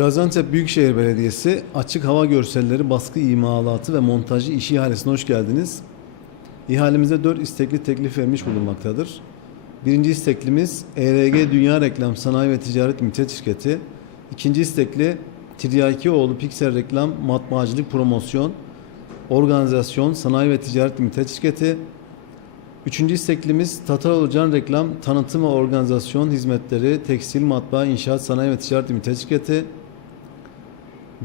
Gaziantep Büyükşehir Belediyesi açık hava görselleri, baskı imalatı ve montajı işi ihalesine hoş geldiniz. İhalemize 4 istekli teklif vermiş bulunmaktadır. Birinci isteklimiz ERG Dünya Reklam Sanayi ve Ticaret Limited Şirketi. İkinci istekli Tiryakioğlu Piksel Reklam Matbaacılık Promosyon Organizasyon Sanayi ve Ticaret Limited Şirketi. Üçüncü isteklimiz Tataroğlu Can Reklam Tanıtım ve Organizasyon Hizmetleri Tekstil Matbaa İnşaat Sanayi ve Ticaret Limited Şirketi.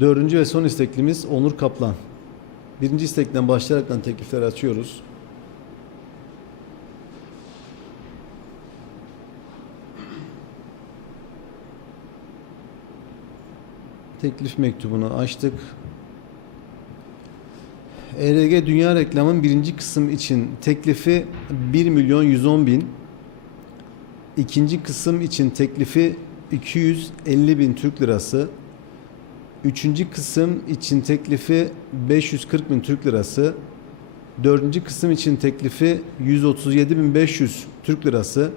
Dördüncü ve son isteklimiz Onur Kaplan. Birinci istekten başlayaraktan teklifleri açıyoruz. Teklif mektubunu açtık. ERG Dünya Reklam'ın birinci kısım için teklifi 1 milyon 110 bin. İkinci kısım için teklifi 250 bin Türk lirası. Üçüncü kısım için teklifi 540 bin Türk lirası. Dördüncü kısım için teklifi 137.500 Türk lirası.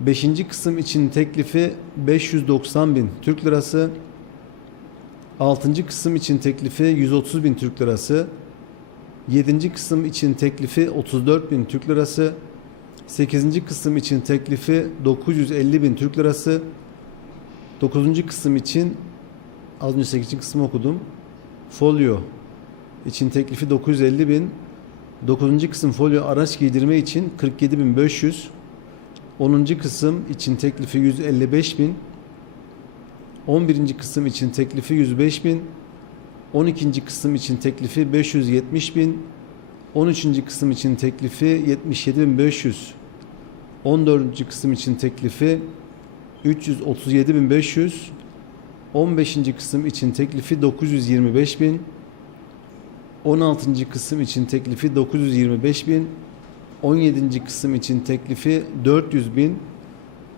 Beşinci kısım için teklifi 590 bin Türk lirası. Altıncı kısım için teklifi 130 bin Türk lirası. Yedinci kısım için teklifi 34 bin Türk lirası. Sekizinci kısım için teklifi 950 bin Türk lirası. Dokuzuncu kısım için az önce 8. kısmı okudum. Folyo için teklifi 950 bin. 9. kısım folyo araç giydirme için 47.500. 10. kısım için teklifi 155 bin. 11. kısım için teklifi 105 bin. 12. kısım için teklifi 570 bin. 13. kısım için teklifi 77.500. 14. kısım için teklifi 337.500. 15. kısım için teklifi 925 bin. 16. kısım için teklifi 925 bin. 17. kısım için teklifi 400 bin.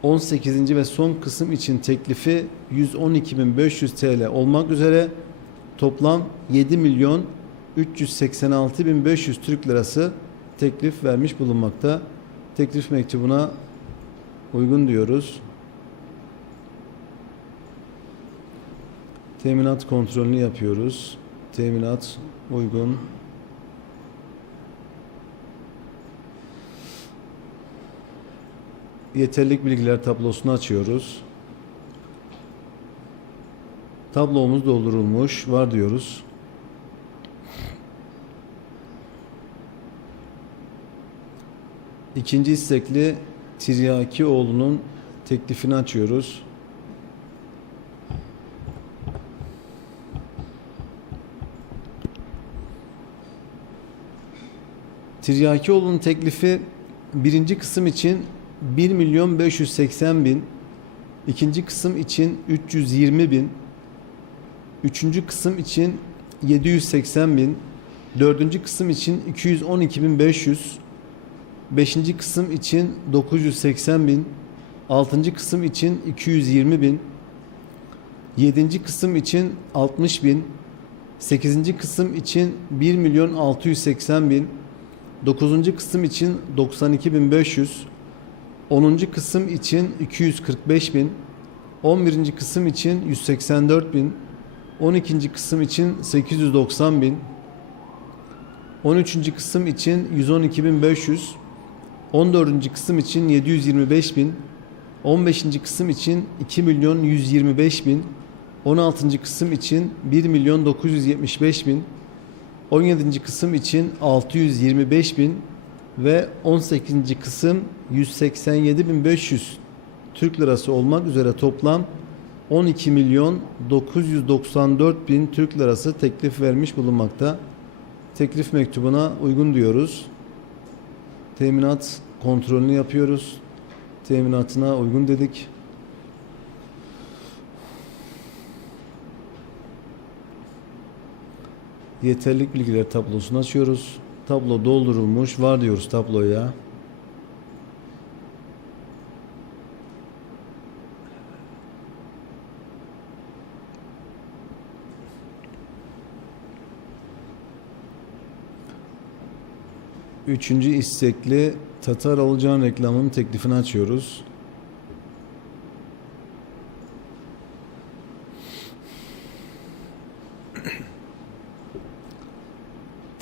18. ve son kısım için teklifi 112.500 TL olmak üzere toplam 7 milyon 386.500 Türk lirası teklif vermiş bulunmakta. Teklif mektubuna uygun diyoruz. Teminat kontrolünü yapıyoruz. Teminat uygun. Yeterlik bilgiler tablosunu açıyoruz. Tablomuz doldurulmuş. Var diyoruz. İkinci istekli Tiryakioğlu'nun teklifini açıyoruz. Tiryakioğlu'nun teklifi birinci kısım için 1 milyon 580 bin, ikinci kısım için 320 bin, üçüncü kısım için 780 bin, dördüncü kısım için 212 bin 500, beşinci kısım için 980 bin, altıncı kısım için 220 bin, yedinci kısım için 60 bin, sekizinci kısım için 1 milyon 680 bin, dokuzuncu kısım için 92 bin 500, 10. kısım için 245 bin, 11. kısım için 184 bin, 12. kısım için 890 bin, 13. kısım için 112 bin 500, 14. kısım için 725 bin, 15. kısım için 2 milyon 125 bin, 16. kısım için 1 milyon 975 bin, 17. kısım için 625 bin, ve 18. kısım 187.500 Türk lirası olmak üzere toplam 12 milyon 994 bin Türk lirası teklif vermiş bulunmakta. Teklif mektubuna uygun diyoruz. Teminat kontrolünü yapıyoruz. Teminatına uygun dedik. Yeterlik bilgiler tablosunu açıyoruz. Tablo doldurulmuş. Var diyoruz tabloya. Üçüncü istekli Tatar olacağın reklamının teklifini açıyoruz.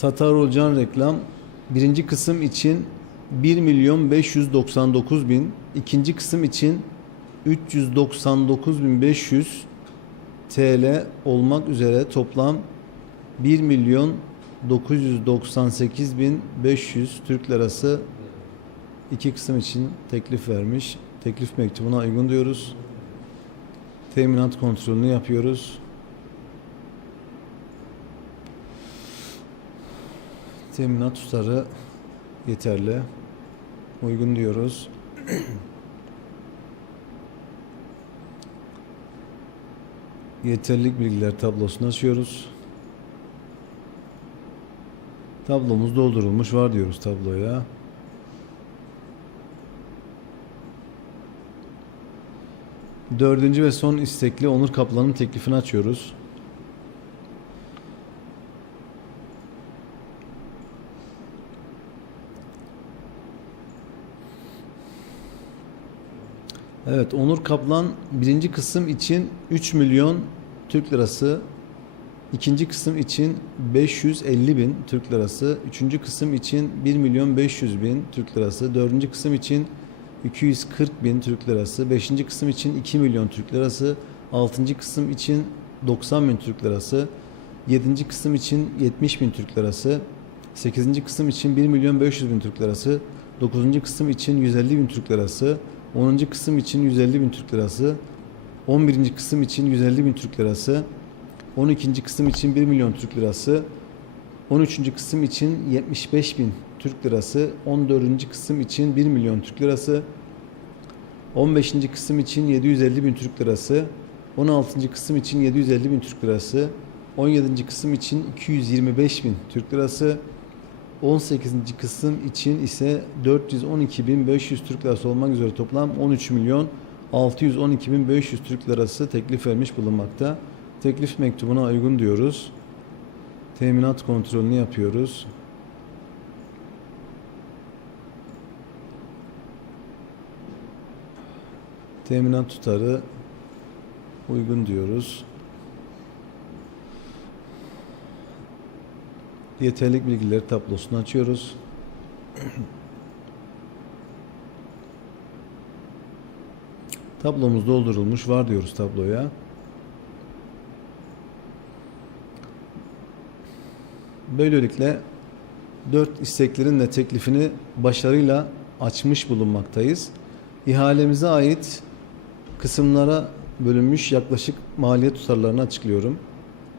Tatar Olcan reklam birinci kısım için 1 milyon 599 bin ikinci kısım için 399 bin 500 TL olmak üzere toplam 1 milyon 998 bin 500 Türk lirası iki kısım için teklif vermiş. Teklif mektubuna uygun diyoruz. Teminat kontrolünü yapıyoruz. Teminat tutarı yeterli. Uygun diyoruz. Yeterlilik bilgiler tablosunu açıyoruz. Tablomuz doldurulmuş var diyoruz tabloya. Dördüncü ve son istekli Onur Kaplan'ın teklifini açıyoruz. Evet Onur Kaplan birinci kısım için 3 milyon Türk lirası, ikinci kısım için 550 bin Türk lirası, üçüncü kısım için 1 milyon 500 bin Türk lirası, dördüncü kısım için 240 bin Türk lirası, beşinci kısım için 2 milyon Türk lirası, altıncı kısım için 90 bin Türk lirası, yedinci kısım için 70 bin Türk lirası, sekizinci kısım için 1 milyon 500 bin Türk lirası, dokuzuncu kısım için 150 bin Türk lirası, 10. kısım için 150 bin Türk lirası, 11. kısım için 150 bin Türk lirası, 12. kısım için 1 milyon Türk lirası, 13. kısım için 75 bin Türk lirası, 14. kısım için 1 milyon Türk lirası, 15. kısım için 750 bin Türk lirası, 16. kısım için 750 bin Türk lirası, 17. kısım için 225 bin Türk lirası, 18. kısım için ise 412.500 Türk lirası olmak üzere toplam 13 milyon 612.500 Türk lirası teklif vermiş bulunmakta. Teklif mektubuna uygun diyoruz. Teminat kontrolünü yapıyoruz. Teminat tutarı uygun diyoruz. Yeterlik bilgileri tablosunu açıyoruz. Tablomuz doldurulmuş var diyoruz tabloya. Böylelikle dört isteklerin de teklifini başarıyla açmış bulunmaktayız. İhalemize ait kısımlara bölünmüş yaklaşık maliyet tutarlarını açıklıyorum.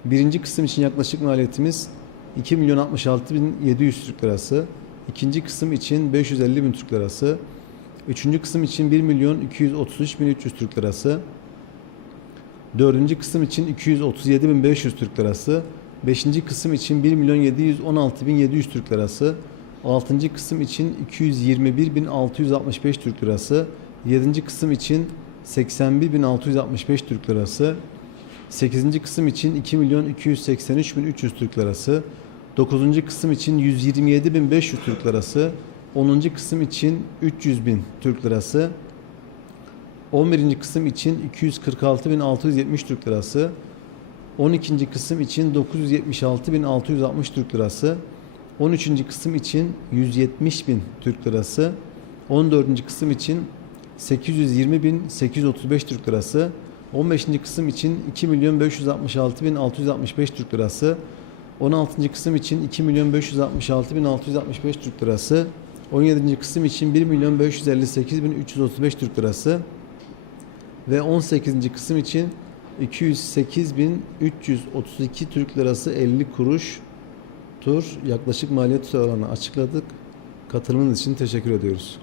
Birinci kısım için yaklaşık maliyetimiz 2 milyon 66 bin 700 Türk lirası. İkinci kısım için 550 bin Türk lirası. Üçüncü kısım için 1 milyon 233 bin 300 Türk lirası. Dördüncü kısım için 237 bin 500 Türk lirası. Beşinci kısım için 1 milyon 716 bin 700 Türk lirası. Altıncı kısım için 221 bin 665 Türk lirası. Yedinci kısım için 81 bin 665 Türk lirası. 8. kısım için 2 milyon 283 bin 300 Türk lirası. 9. kısım için 127 bin 500 Türk lirası. 10. kısım için 300 bin Türk lirası. 11. kısım için 246 bin 670 Türk lirası. 12. kısım için 976 bin 660 Türk lirası. 13. kısım için 170 bin Türk lirası. 14. kısım için 820 bin 835 Türk lirası. 15. kısım için 2 milyon 566 bin 665 Türk lirası. 16. kısım için 2 milyon 566 bin 665 Türk lirası. 17. kısım için 1 milyon 558 bin 335 Türk lirası. Ve 18. kısım için 208 bin 332 Türk lirası 50 kuruş tur yaklaşık maliyet tutarlarını açıkladık. Katılımınız için teşekkür ediyoruz.